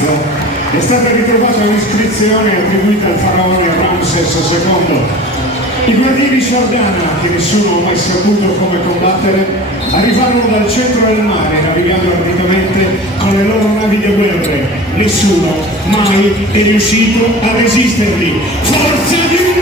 Egitto è stata ritrovata un'iscrizione attribuita al faraone Ramses II. I guerrieri Shardana, che nessuno ha mai saputo come combattere, arrivarono dal centro del mare navigando arditamente con le loro navi da guerre. Nessuno mai è riuscito a resisterli. Forza di